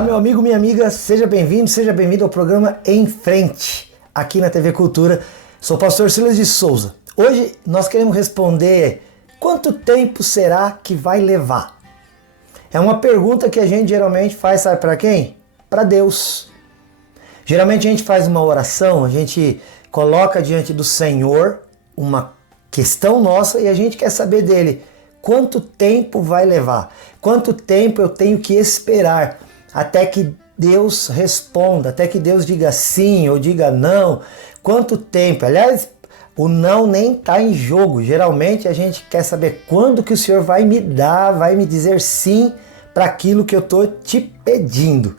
Olá, meu amigo, minha amiga, seja bem-vindo ao programa Em Frente, aqui na TV Cultura. Sou o pastor Silas de Souza. Hoje nós queremos responder: quanto tempo será que vai levar? É uma pergunta que a gente geralmente faz, sabe para quem? Para Deus. Geralmente a gente faz uma oração, a gente coloca diante do Senhor uma questão nossa e a gente quer saber dele. Quanto tempo vai levar? Quanto tempo eu tenho que esperar até que Deus responda, até que Deus diga sim ou diga não? Quanto tempo? Aliás, o não nem está em jogo. Geralmente a gente quer saber quando que o Senhor vai me dar, vai me dizer sim para aquilo que eu estou te pedindo.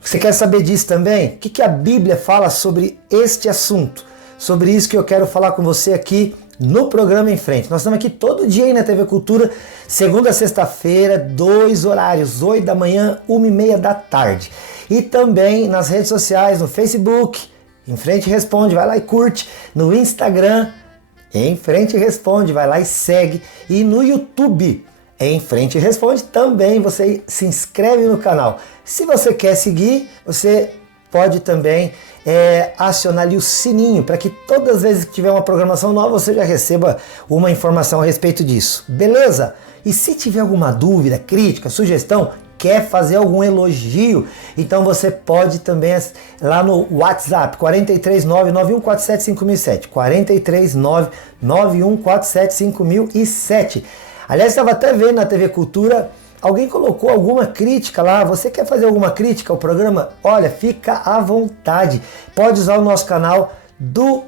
Você quer saber disso também? O que a Bíblia fala sobre este assunto? Sobre isso que eu quero falar com você aqui no programa Em Frente. Nós estamos aqui todo dia aí na TV Cultura, segunda a sexta-feira, 2 horários, 8 da manhã, 1h30 da tarde. E também nas redes sociais, no Facebook, Em Frente Responde, vai lá e curte. No Instagram, Em Frente Responde, vai lá e segue. E no YouTube, Em Frente Responde, também você se inscreve no canal. Se você quer seguir, você pode também acionar ali o sininho para que todas as vezes que tiver uma programação nova você já receba uma informação a respeito disso. Beleza? E se tiver alguma dúvida, crítica, sugestão, quer fazer algum elogio, então você pode também lá no WhatsApp 439-9147-5007, 439-9147-5007. Aliás, estava até vendo na TV Cultura, alguém colocou alguma crítica lá. Você quer fazer alguma crítica ao programa? Olha, fica à vontade. Pode usar o nosso canal do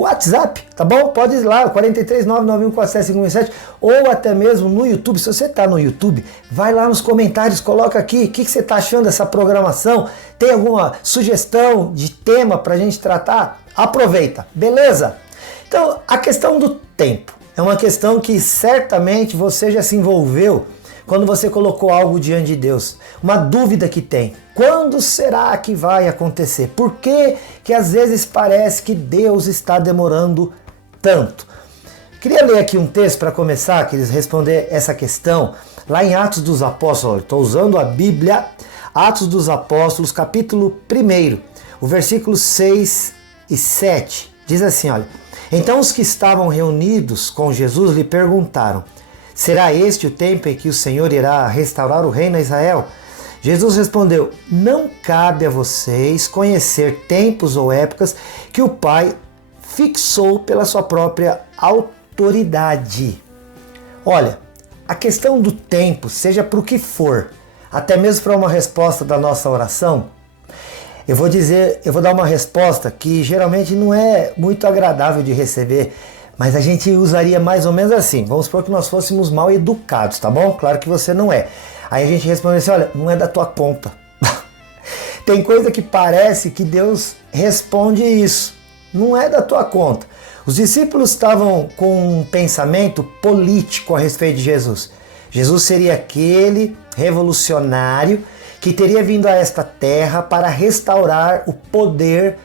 WhatsApp, tá bom? Pode ir lá, 439-9147-5007, ou até mesmo no YouTube. Se você está no YouTube, vai lá nos comentários, coloca aqui o que você está achando dessa programação. Tem alguma sugestão de tema para a gente tratar? Aproveita, beleza? Então, a questão do tempo é uma questão que certamente você já se envolveu quando você colocou algo diante de Deus, uma dúvida que tem. Quando será que vai acontecer? Por que às vezes parece que Deus está demorando tanto? Queria ler aqui um texto para começar, queridos, responder essa questão. Lá em Atos dos Apóstolos, estou usando a Bíblia, Atos dos Apóstolos, capítulo 1, o versículo 6 e 7. Diz assim, olha: então os que estavam reunidos com Jesus lhe perguntaram: será este o tempo em que o Senhor irá restaurar o reino a Israel? Jesus respondeu: não cabe a vocês conhecer tempos ou épocas que o Pai fixou pela sua própria autoridade. Olha, a questão do tempo, seja para o que for, até mesmo para uma resposta da nossa oração, eu vou dar uma resposta que geralmente não é muito agradável de receber, mas a gente usaria mais ou menos assim. Vamos supor que nós fôssemos mal educados, tá bom? Claro que você não é. Aí a gente responde assim: olha, não é da tua conta. Tem coisa que parece que Deus responde isso. Não é da tua conta. Os discípulos estavam com um pensamento político a respeito de Jesus. Jesus seria aquele revolucionário que teria vindo a esta terra para restaurar o poder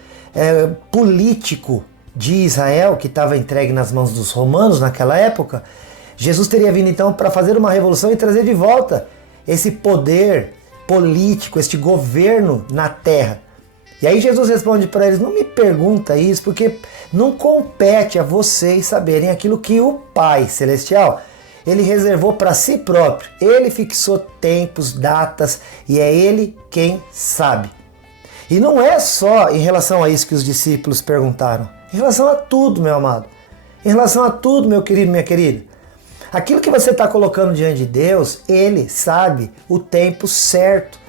político de Israel, que estava entregue nas mãos dos romanos naquela época. Jesus teria vindo então para fazer uma revolução e trazer de volta esse poder político, este governo na terra. E aí Jesus responde para eles: não me pergunta isso, porque não compete a vocês saberem aquilo que o Pai Celestial, ele reservou para si próprio. Ele fixou tempos, datas, e é ele quem sabe. E não é só em relação a isso que os discípulos perguntaram. Em relação a tudo, meu amado. Em relação a tudo, meu querido, minha querida. Aquilo que você está colocando diante de Deus, Ele sabe o tempo certo.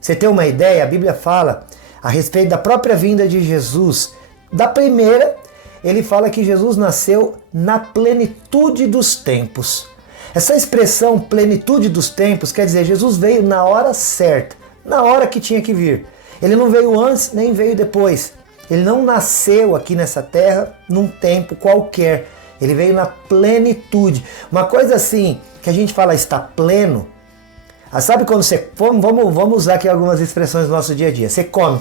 Você tem uma ideia? A Bíblia fala a respeito da própria vinda de Jesus. Da primeira, ele fala que Jesus nasceu na plenitude dos tempos. Essa expressão plenitude dos tempos quer dizer Jesus veio na hora certa, na hora que tinha que vir. Ele não veio antes nem veio depois. Ele não nasceu aqui nessa terra num tempo qualquer. Ele veio na plenitude. Uma coisa assim que a gente fala está pleno. Sabe quando você... Vamos usar aqui algumas expressões do nosso dia a dia. Você come,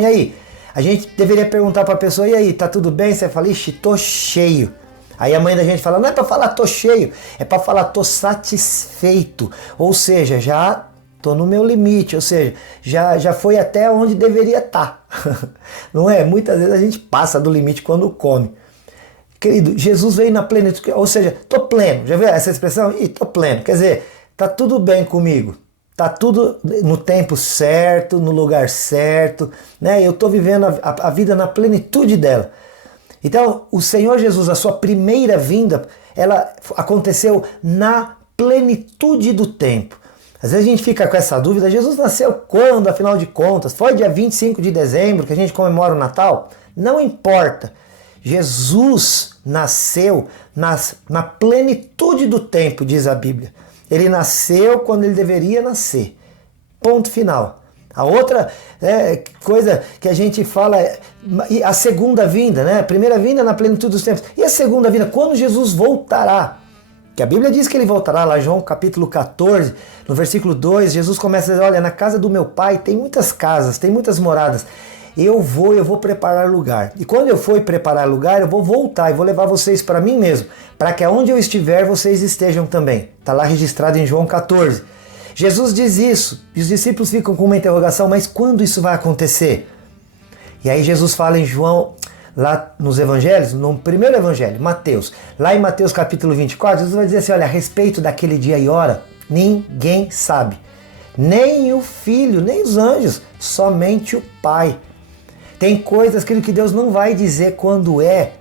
e aí? A gente deveria perguntar para a pessoa: e aí, tá tudo bem? Você fala: ixi, tô cheio. Aí a mãe da gente fala: não é para falar tô cheio, é para falar tô satisfeito. Ou seja, já estou no meu limite, ou seja, já foi até onde deveria estar. Não é? Muitas vezes a gente passa do limite quando come. Querido, Jesus veio na plenitude, ou seja, estou pleno. Já viu essa expressão? Estou pleno. Quer dizer, está tudo bem comigo. Está tudo no tempo certo, no lugar certo, né? Eu estou vivendo a vida na plenitude dela. Então, o Senhor Jesus, a sua primeira vinda, ela aconteceu na plenitude do tempo. Às vezes a gente fica com essa dúvida, Jesus nasceu quando, afinal de contas? Foi dia 25 de dezembro que a gente comemora o Natal? Não importa. Jesus nasceu na plenitude do tempo, diz a Bíblia. Ele nasceu quando ele deveria nascer. Ponto final. A outra coisa que a gente fala é a segunda vinda, né? A primeira vinda na plenitude dos tempos. E a segunda vinda? Quando Jesus voltará? Que a Bíblia diz que ele voltará, lá João capítulo 14, no versículo 2, Jesus começa a dizer, olha, na casa do meu pai tem muitas casas, tem muitas moradas. Eu vou preparar lugar. E quando eu for preparar lugar, eu vou voltar e vou levar vocês para mim mesmo, para que aonde eu estiver, vocês estejam também. Está lá registrado em João 14. Jesus diz isso, e os discípulos ficam com uma interrogação, mas quando isso vai acontecer? E aí Jesus fala em João, lá nos evangelhos, no primeiro evangelho, Mateus, lá em Mateus capítulo 24, Jesus vai dizer assim, olha, a respeito daquele dia e hora, ninguém sabe. Nem o Filho, nem os anjos, somente o Pai. Tem coisas que Deus não vai dizer quando é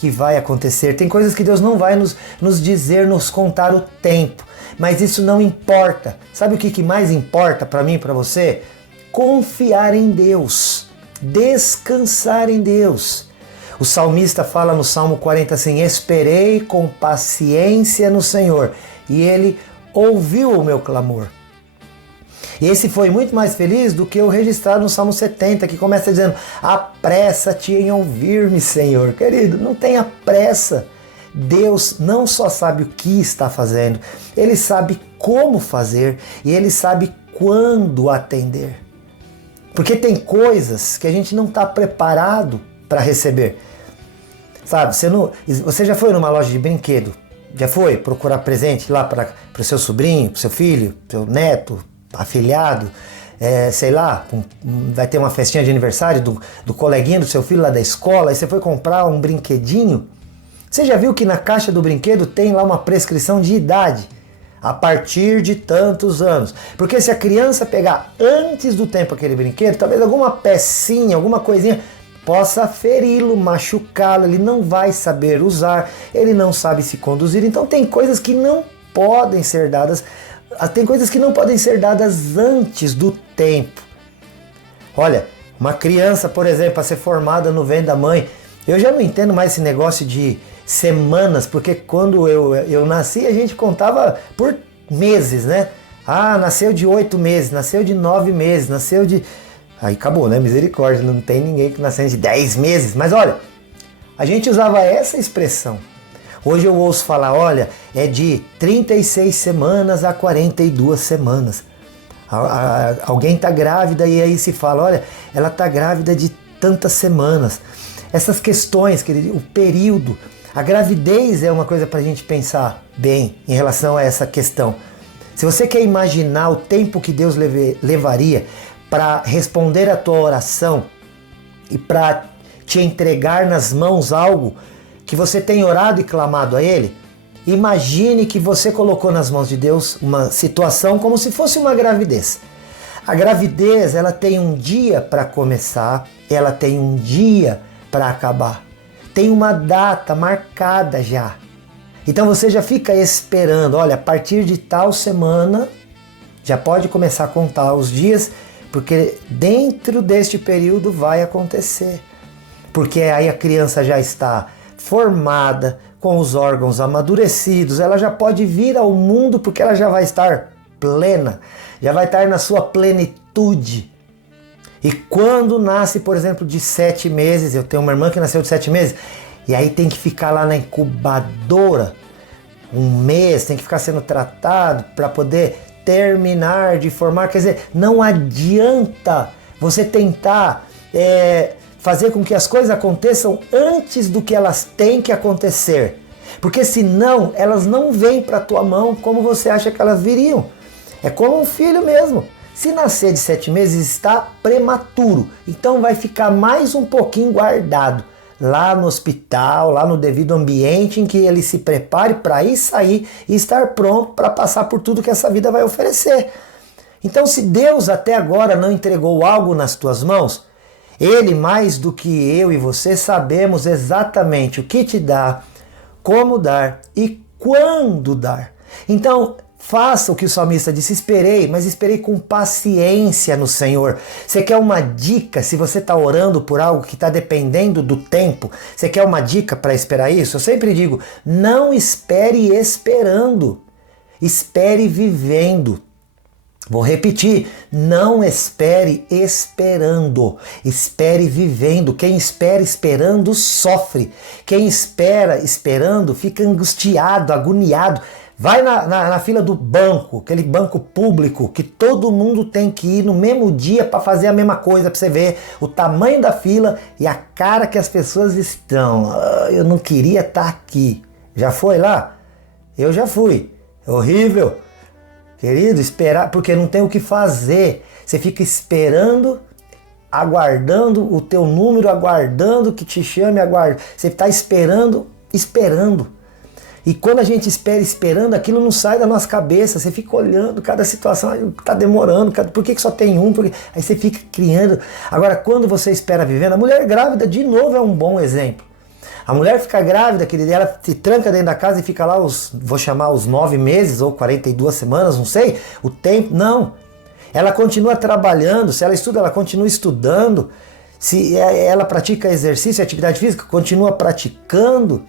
que vai acontecer. Tem coisas que Deus não vai nos dizer, nos contar o tempo. Mas isso não importa. Sabe o que mais importa para mim e para você? Confiar em Deus. Descansar em Deus. O salmista fala no Salmo 40 assim, esperei com paciência no Senhor e Ele ouviu o meu clamor. E esse foi muito mais feliz do que o registrado no Salmo 70, que começa dizendo, apressa-te em ouvir-me, Senhor. Querido, não tenha pressa. Deus não só sabe o que está fazendo, Ele sabe como fazer e Ele sabe quando atender. Porque tem coisas que a gente não está preparado para receber. Sabe, você já foi numa loja de brinquedo? Já foi procurar presente lá para o seu sobrinho, para o seu filho, para o seu neto, afilhado, sei lá, vai ter uma festinha de aniversário do coleguinha do seu filho lá da escola, e você foi comprar um brinquedinho? Você já viu que na caixa do brinquedo tem lá uma prescrição de idade? A partir de tantos anos. Porque se a criança pegar antes do tempo aquele brinquedo, talvez alguma pecinha, alguma coisinha possa feri-lo, machucá-lo, ele não vai saber usar, ele não sabe se conduzir. Então tem coisas que não podem ser dadas, tem coisas que não podem ser dadas antes do tempo. Olha, uma criança, por exemplo, a ser formada no ventre da mãe, eu já não entendo mais esse negócio de semanas, porque quando eu nasci, a gente contava por meses, né? Ah, nasceu de 8 meses, nasceu de 9 meses, nasceu de... Aí acabou, né? Misericórdia, não tem ninguém que nasceu de 10 meses. Mas olha, a gente usava essa expressão. Hoje eu ouço falar, olha, é de 36 semanas a 42 semanas. Alguém está grávida e aí se fala, olha, ela está grávida de tantas semanas. Essas questões, o período, a gravidez é uma coisa para a gente pensar bem em relação a essa questão. Se você quer imaginar o tempo que Deus levaria para responder a tua oração e para te entregar nas mãos algo que você tem orado e clamado a Ele, imagine que você colocou nas mãos de Deus uma situação como se fosse uma gravidez. A gravidez, ela tem um dia para começar, ela tem um dia para acabar. Tem uma data marcada já. Então você já fica esperando, olha, a partir de tal semana já pode começar a contar os dias, porque dentro deste período vai acontecer. Porque aí a criança já está formada, com os órgãos amadurecidos, ela já pode vir ao mundo porque ela já vai estar plena, já vai estar na sua plenitude. E quando nasce, por exemplo, de 7 meses, eu tenho uma irmã que nasceu de 7 meses, e aí tem que ficar lá na incubadora 1 mês, tem que ficar sendo tratado para poder terminar de formar. Quer dizer, não adianta você tentar fazer com que as coisas aconteçam antes do que elas têm que acontecer. Porque senão elas não vêm para a tua mão como você acha que elas viriam. É como um filho mesmo. Se nascer de 7 meses está prematuro, então vai ficar mais um pouquinho guardado lá no hospital, lá no devido ambiente em que ele se prepare para ir sair e estar pronto para passar por tudo que essa vida vai oferecer. Então, se Deus até agora não entregou algo nas tuas mãos, Ele, mais do que eu e você, sabemos exatamente o que te dá, como dar e quando dar. Então, faça o que o salmista disse, esperei, mas esperei com paciência no Senhor. Você quer uma dica, se você está orando por algo que está dependendo do tempo, você quer uma dica para esperar isso? Eu sempre digo, não espere esperando, espere vivendo. Vou repetir, não espere esperando, espere vivendo. Quem espera esperando sofre. Quem espera esperando fica angustiado, agoniado. Vai na fila do banco, aquele banco público que todo mundo tem que ir no mesmo dia para fazer a mesma coisa, para você ver o tamanho da fila e a cara que as pessoas estão. Eu não queria estar aqui. Já foi lá? Eu já fui. É horrível. Querido, esperar, porque não tem o que fazer. Você fica esperando, aguardando o teu número, aguardando que te chame, aguardando. Você está esperando. E quando a gente espera esperando, aquilo não sai da nossa cabeça. Você fica olhando cada situação, está demorando, por que só tem um? Aí você fica criando. Agora, quando você espera vivendo, a mulher grávida, de novo, é um bom exemplo. A mulher fica grávida, querida, ela se tranca dentro da casa e fica lá vou chamar os 9 meses ou 42 semanas, não sei, o tempo, não. Ela continua trabalhando, se ela estuda, ela continua estudando. Se ela pratica exercício, atividade física, continua praticando.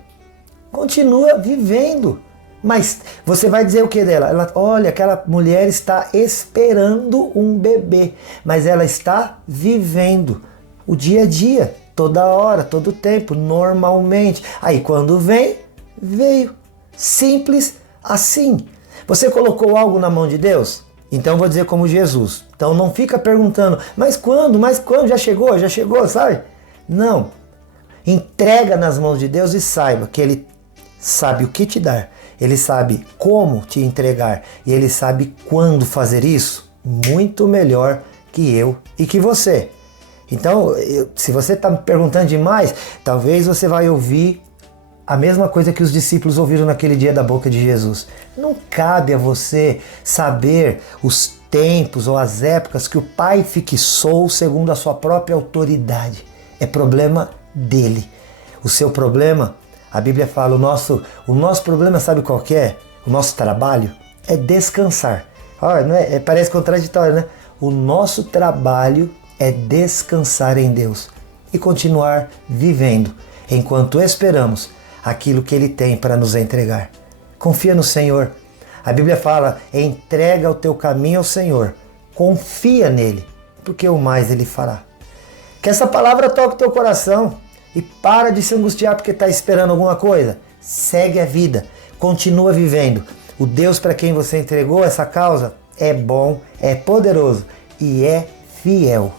Continua vivendo. Mas você vai dizer o que dela? Olha, aquela mulher está esperando um bebê, mas ela está vivendo o dia a dia, toda hora, todo tempo, normalmente. Aí quando vem, veio. Simples assim. Você colocou algo na mão de Deus? Então vou dizer como Jesus. Então não fica perguntando, mas quando? Já chegou, sabe? Não. Entrega nas mãos de Deus e saiba que Ele sabe o que te dar, Ele sabe como te entregar e Ele sabe quando fazer isso muito melhor que eu e que você. Então, se você está me perguntando demais, talvez você vai ouvir a mesma coisa que os discípulos ouviram naquele dia da boca de Jesus. Não cabe a você saber os tempos ou as épocas que o Pai fixou segundo a sua própria autoridade. É problema dele. O seu problema, a Bíblia fala, o nosso problema, sabe qual que é? O nosso trabalho é descansar. Olha, não é, parece contraditório, né? O nosso trabalho é descansar em Deus e continuar vivendo enquanto esperamos aquilo que Ele tem para nos entregar. Confia no Senhor. A Bíblia fala, entrega o teu caminho ao Senhor, confia nele, porque o mais Ele fará. Que essa palavra toque o teu coração e para de se angustiar porque está esperando alguma coisa. Segue a vida, continua vivendo. O Deus para quem você entregou essa causa é bom, é poderoso e é fiel.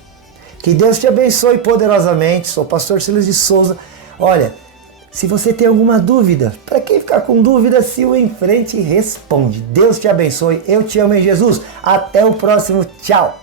Que Deus te abençoe poderosamente. Sou o pastor Silas de Souza. Olha, se você tem alguma dúvida, para quem ficar com dúvida, se o em frente responde. Deus te abençoe. Eu te amo em Jesus. Até o próximo. Tchau.